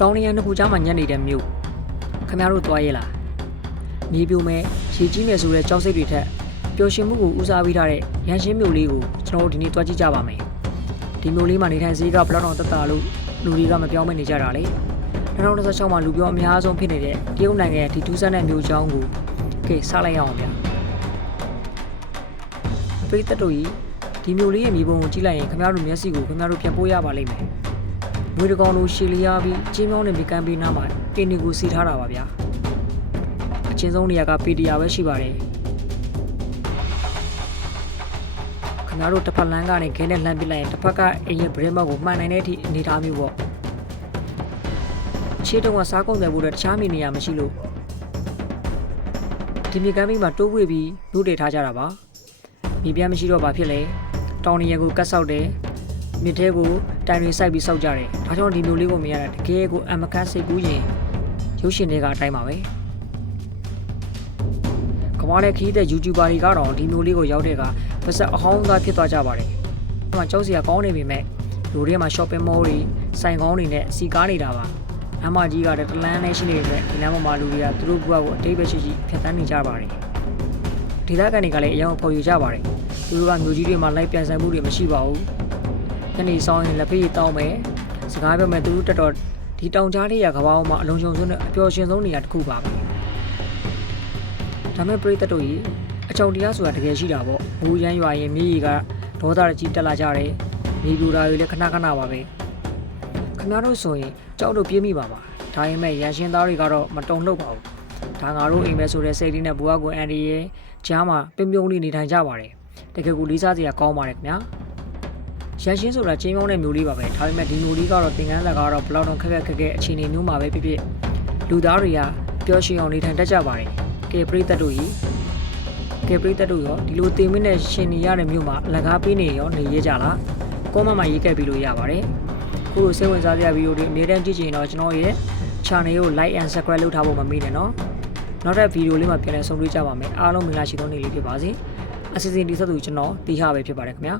တောင်းရံနှစ်ခုကြားမှာညက်နေတဲ့မြို့ခမရတို့သွားရဲလားမြေပြိုမဲ့ရေကြီးမယ်ဆိုတဲ့ကြောက်စိတ်တွေထက်ပျော်ရွှင်မှုကိုဦးစားပေးထားတဲ့ရန်ရှင်းမြို့လေးကိုကျွန်တော်တို့ဒီနေ့တွားကြည့်ကြပါမယ်ဒီမြို့လေးမှာနေထိုင်စည်းကဘလောက်တောင်တက်တာလို့လူတွေကမပြောင်းမနေကြတာလေ2026မှာလူပြောအများဆုံးဖြစ်နေတဲ့တရုတ်နိုင်ငံရဲ့ဒီထူးဆန်းတဲ့မြို့ချောင်းကိုကဲစားလိုက်ရအောင်ဗျာပရိသတ်တို့ကြီးဒီမြို့လေးရဲ့မြေပုံကိုကြည့်လိုက်ရင်ခင်ဗျားတို့မျက်စိကိုခင်ဗျားတို့ပြန်ပိုးရပါလိမ့်မယ်ငွေတကောင်လိုရှည်လျားပြီးကျင်းမြောင်းတဲ့မြေကမ်းပေးနားမှာအင်းတွေကိုစီထားတာပါဗျာအချင်းဆုံးနေရာကပေတရာပဲရှိပါတယ်ခင်ဗျားတို့တစ်ဖက်လမ်းကနေခဲနဲ့လှမ်းပစ်လိုက်ရင်တစ်ဖက်ကအိမ်ရဲ့ဗရင်းမောက်ကိုမှန်နိုင်တဲ့အထိအနေထားမျိုးပေါ့ခြေတုံးကစားကုန်တယ်ဖို့တခြားမိနေရမရှိလို့ဒီမြေကမ်းပေးမှာတိုးဝှေ့ပြီးလူတွေထားကြတာပါမြေပြမ်းမရှိတော့ဘာဖြစ်လဲတောင်နေရကိုကတ်ဆောက်တယ်မြစ်ထဲကိုတိုင်တွေစိုက်ပြီးစောက်ကြတယ်ဒါကြောင့်ဒီမျိုးလေးကိုမြင်ရတာတကယ်ကိုအမကန်စိတ်ကူးရင်ရုပ်ရှင်တွေကအတိုင်းပါပဲကမ္ဘာနဲ့ခီးတဲ့ YouTuber တွေကတော့ဒီမျိုးလေးကိုရောက်တဲ့ကပါဆက်အဟောင်းသားဖြစ်သွားကြပါတယ်။ဒီမှာကြောက်စရာကောင်းနေပေမဲ့လူတွေမှာ shopping mall တွေစိုင်ကောင်းတွေနဲ့စီကားနေတာပါ။အမကြီးကတလန်းနဲ့ရှိနေတဲ့ဒီလမ်းပေါ်မှာလူတွေကသူတို့ဘဝကိုအတိတ်ပဲရှိရှိဖြတ်သန်းနေကြပါတယ်။ဒေသခံတွေကလည်းအရင်ပေါ်ယူကြပါတယ်။သူတို့ကမျိုးကြီးတွေမှာလိုက်ပြန်ဆိုင်မှုတွေမရှိပါဘူး။ညနေဆောင်ရင်လက်ဖေးတောင်းမယ်။စကားပြောမယ်သူတို့တက်တော့ဒီတောင်ကြားလေးရကဘာအောင်မှာအလုံးစုံဆုံးနဲ့အပျော်ရှင်ဆုံးနေရာတစ်ခုပါပဲ။ဒါမဲ့ပရိသတ်တို့ကြီးအကြောင်တရားဆိုတာတကယ်ရှိတာပေါ့။ဘူးရမ်းရွာရင်မြေကြီးကဒေါသကြီးတက်လာကြတယ်။မြေပြူတာတွေလည်းခဏခဏပါပဲ။ခင်ဗျားတို့ဆိုရင်ကြောက်လို့ပြေးမိပါပါ။ဒါရင်မဲ့ရန်ရှင်းသားတွေကတော့မတုံ့လှုပ်ပါဘူး။ဒါငါတို့အိမ်ပဲဆိုတဲ့စိတ်လေးနဲ့ဘူကကွန်အန်ဒီရဲ့ကြားမှာပင်ပြုံးလေးနေထိုင်ကြပါတယ်။တကယ်ကိုလေးစားစရာကောင်းပါတယ်ခင်ဗျာ။ရန်ရှင်းဆိုတာချင်းမောင်းတဲ့မျိုးလေးပါပဲ။ဒါပေမဲ့ဒီမျိုးလေးကတော့သင်္ကန်းလက်ကတော့ဘလောက်တော့ခက်ခက်အခြေအနေမျိုးမှာပဲဖြစ်လူသားတွေကပျော်ရွှင်အောင်နေထိုင်တတ်ကြပါတယ်။ကဲပရိသတ်တို့ကြီးကဲပရိသတ်တို့ရောဒီလိုတင်မင်းနဲ့ရှင်နေရတဲ့မြို့မှာအလကားပေးနေရောနေရကြလားကောမမှာရေးခဲ့ပြီးလို့ရပါတယ်ခုလိုစိတ်ဝင်စားစရာဗီဒီယိုတွေအမြဲတမ်းကြည့်ချင်တော့ကျွန်တော်ရဲ့ channel ကို like and subscribe လုပ်ထားဖို့မမေ့နဲ့နော်နောက်ထပ်ဗီဒီယိုလေးမှာပြန်လည်ဆုံတွေ့ကြပါမယ်အားလုံးမင်္ဂလာရှိသောနေ့လေးဖြစ်ပါစေအစီအစဉ်ဒီဆက်သူကျွန်တော်တီဟာပဲဖြစ်ပါတယ်ခင်ဗျာ